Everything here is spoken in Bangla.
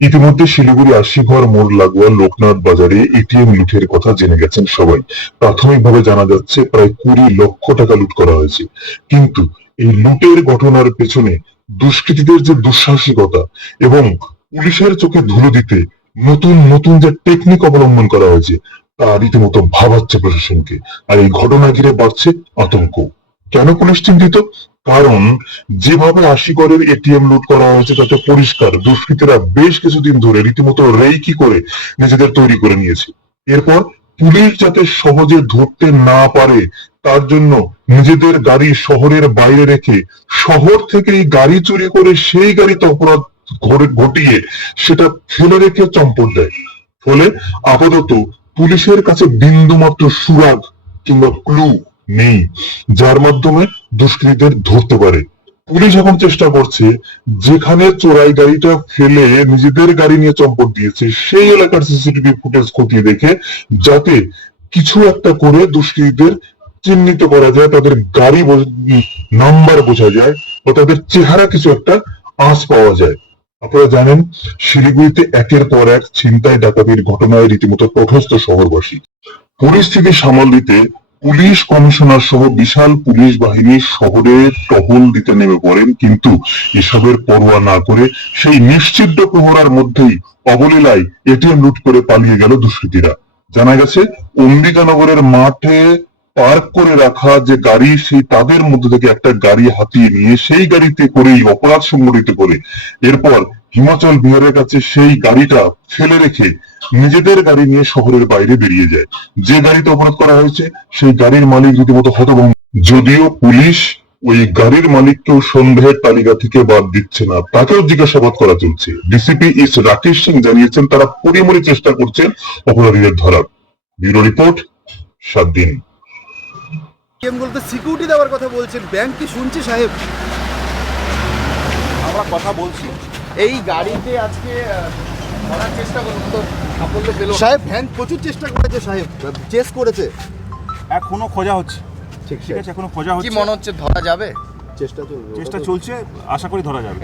ইতিমধ্যে শিলিগুড়ি আশিঘর মোড়, লাগোয়া, লোকনাথ বাজারে এটিএম লুটের কথা জেনে গেছেন সবাই। প্রাথমিকভাবে জানা যাচ্ছে, প্রায় কুড়ি লক্ষ টাকা লুট করা হয়েছে। কিন্তু এই লুটের ঘটনার পেছনে দুষ্কৃতীদের যে দুঃসাহসিকতা এবং পুলিশের চোখে ধুলো দিতে নতুন নতুন যে টেকনিক অবলম্বন করা হয়েছে, তা রীতিমতো ভাবাচ্ছে প্রশাসনকে। আর এই ঘটনা ঘিরে বাড়ছে আতঙ্ক। কেন পুলিশ চিন্তিত কারণ যেভাবে আশিগড়ের এটিএম লুট করা হয়েছে, তাতে পরিষ্কার দুষ্কৃতীরা বেশ কিছুদিন ধরে রীতিমতো রেইকি করে নিজেদের তৈরি করে নিয়েছে। এরপর পুলিশ যাতে সহজে ধরতে না পারে, তার জন্য নিজেদের গাড়ি শহরের বাইরে রেখে শহর থেকেই গাড়ি চুরি করে সেই গাড়িতে অপরাধ ঘটিয়ে সেটা ফেলে রেখে চম্পট দেয়। ফলে আপাতত পুলিশের কাছে বিন্দুমাত্র সুরাগ কিংবা ক্লু নেই, যার মাধ্যমে দুষ্কৃতীদের ধরতে পারে। পুলিশ এখন চেষ্টা করছে, যেখানে চোরাই গাড়িটা ফেলে নিজেদের গাড়ি নিয়ে চম্পট দিয়েছে, সেই এলাকার সিসিটিভি ফুটেজ খতিয়ে দেখে, যাতে কিছু একটা করে দুষ্কৃতীদের চিহ্নিত করা যায়, তাদের গাড়ি নাম্বার বোঝা যায়, বা তাদের চেহারা কিছু একটা আঁচ পাওয়া যায়। আপনারা জানেন, শিলিগুড়িতে একের পর এক ছিনতাই, ডাকাতির ঘটনায় রীতিমতো তটস্থ শহরবাসী। পরিস্থিতি সামাল দিতে পুলিশ কমিশনার সহ বিশাল পুলিশ বাহিনী শহরে টহল দিতে নেমে পড়েন, কিন্তু এসবের পরোয়া না করে সেই নিশ্চিদ্র প্রহরার মধ্যেই অবলীলায় এটিএম লুট করে পালিয়ে গেল দুষ্কৃতীরা। জানা গেছে, অম্বিকানগরের মাঠে পার্ক করে রাখা যে গাড়ি, সেই তাদের মধ্যে থেকে একটা গাড়ি হাতিয়ে নিয়ে সেই গাড়িতে করেই অপরাধ সংগঠিত করে। এরপর হিমাচল বিহারের কাছে সেই গাড়িটা ফেলে রেখে নিজেদের গাড়ি নিয়ে শহরের বাইরে বেরিয়ে যায়। যে গাড়িতে অপরাধ করা হয়েছে সেই গাড়ির মালিক রীতিমতো হতভম্ব। যদিও পুলিশ ওই গাড়ির মালিককেও সন্দেহের তালিকা থেকে বাদ দিচ্ছে না তাকেও জিজ্ঞাসাবাদ করা চলছে। ডিসিপি ইস রাকেশ সিং জানিয়েছেন তারা পরিমরি চেষ্টা করছেন অপরাধীদের ধরার। ব্যুরো রিপোর্ট সাত দিন। সিকিউরিটি দেওয়ার কথা বলছেন। ব্যাংক কি শুনছে সাহেব? আমরা কথা বলছি। এই গাড়িতে আজকে আহ, ধরার চেষ্টা করুন। তো সাফল্য পেল। সাহেব ভ্যান প্রচুর চেষ্টা করেছে সাহেব। চেস করেছে। এখনও খোঁজা হচ্ছে। ঠিক ঠিক আছে এখনও খোঁজা কি মনে হচ্ছে ধরা যাবে? চেষ্টা চলবে চেষ্টা চলছে আশা করি ধরা যাবে।